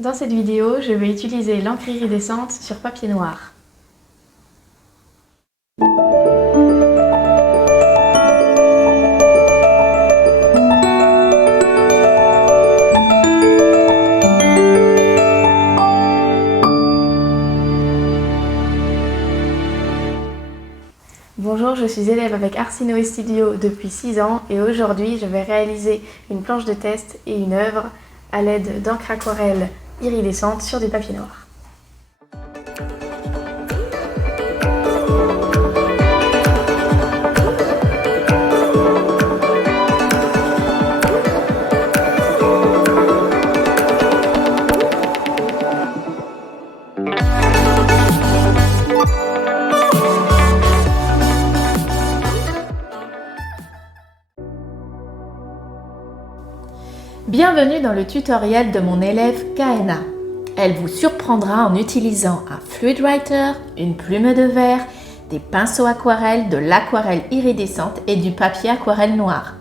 Dans cette vidéo, je vais utiliser l'encre iridescente sur papier noir. Bonjour, je suis élève avec Arsinoe Studio depuis 6 ans et aujourd'hui je vais réaliser une planche de test et une œuvre à l'aide d'encre aquarelle iridescente sur du papier noir. Bienvenue dans le tutoriel de mon élève Kaena. Elle vous surprendra en utilisant un fluid writer, une plume de verre, des pinceaux aquarelles, de l'aquarelle iridescente et du papier aquarelle noir.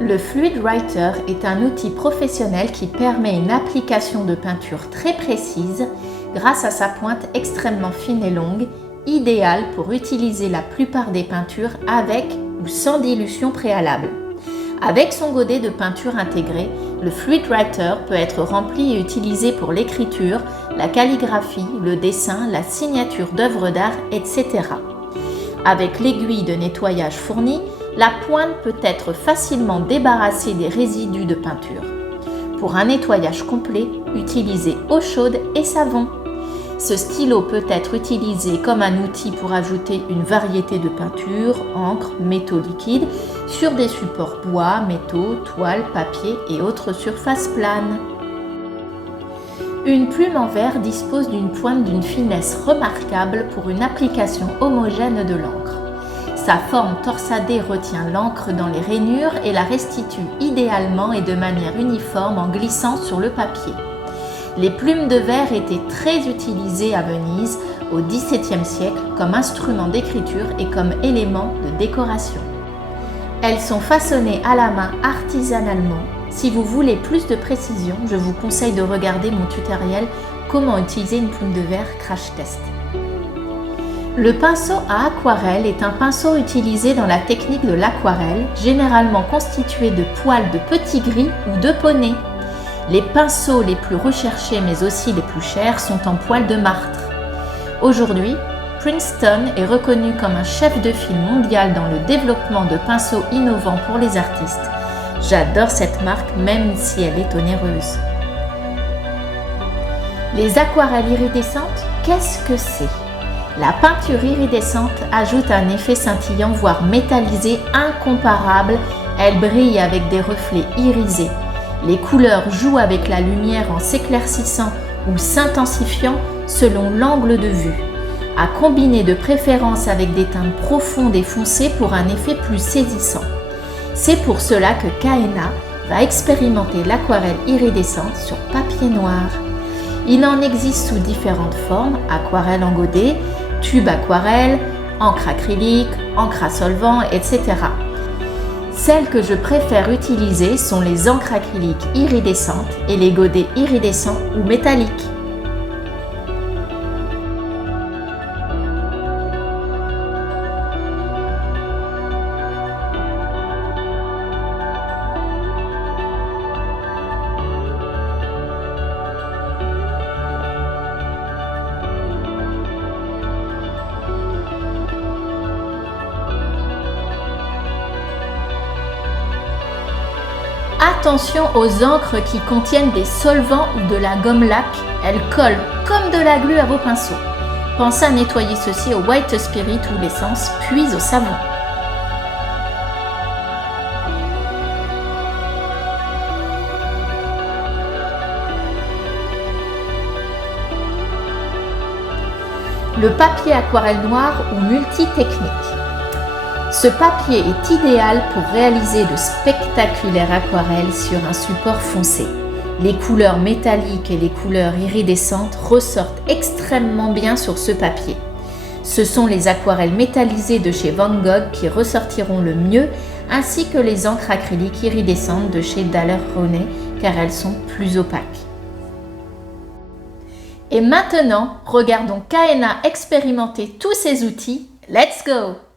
Le fluid writer est un outil professionnel qui permet une application de peinture très précise grâce à sa pointe extrêmement fine et longue, idéale pour utiliser la plupart des peintures avec ou sans dilution préalable. Avec son godet de peinture intégré, le fluid writer peut être rempli et utilisé pour l'écriture, la calligraphie, le dessin, la signature d'œuvres d'art, etc. Avec l'aiguille de nettoyage fournie, la pointe peut être facilement débarrassée des résidus de peinture. Pour un nettoyage complet, utilisez eau chaude et savon. Ce stylo peut être utilisé comme un outil pour ajouter une variété de peintures, encre, métaux liquides sur des supports bois, métaux, toile, papier et autres surfaces planes. Une plume en verre dispose d'une pointe d'une finesse remarquable pour une application homogène de l'encre. Sa forme torsadée retient l'encre dans les rainures et la restitue idéalement et de manière uniforme en glissant sur le papier. Les plumes de verre étaient très utilisées à Venise au XVIIe siècle comme instrument d'écriture et comme élément de décoration. Elles sont façonnées à la main artisanalement. Si vous voulez plus de précision, je vous conseille de regarder mon tutoriel Comment utiliser une plume de verre crash test. Le pinceau à aquarelle est un pinceau utilisé dans la technique de l'aquarelle, généralement constitué de poils de petits gris ou de poneys. Les pinceaux les plus recherchés mais aussi les plus chers sont en poils de martre. Aujourd'hui, Princeton est reconnu comme un chef de file mondial dans le développement de pinceaux innovants pour les artistes. J'adore cette marque même si elle est onéreuse. Les aquarelles iridescentes, qu'est-ce que c'est ? La peinture iridescente ajoute un effet scintillant voire métallisé incomparable. Elle brille avec des reflets irisés. Les couleurs jouent avec la lumière en s'éclaircissant ou s'intensifiant selon l'angle de vue, à combiner de préférence avec des teintes profondes et foncées pour un effet plus saisissant. C'est pour cela que Kaena va expérimenter l'aquarelle iridescente sur papier noir. Il en existe sous différentes formes, aquarelle en godet, tube aquarelle, encre acrylique, encre à solvant, etc. Celles que je préfère utiliser sont les encres acryliques iridescentes et les godets iridescents ou métalliques. Attention aux encres qui contiennent des solvants ou de la gomme laque, elles collent comme de la glu à vos pinceaux. Pensez à nettoyer ceci au white spirit ou l'essence, puis au savon. Le papier aquarelle noir ou multitechnique. Ce papier est idéal pour réaliser de spectaculaires aquarelles sur un support foncé. Les couleurs métalliques et les couleurs iridescentes ressortent extrêmement bien sur ce papier. Ce sont les aquarelles métallisées de chez Van Gogh qui ressortiront le mieux ainsi que les encres acryliques iridescentes de chez Daler-Rowney car elles sont plus opaques. Et maintenant, regardons Kaena expérimenter tous ces outils. Let's go!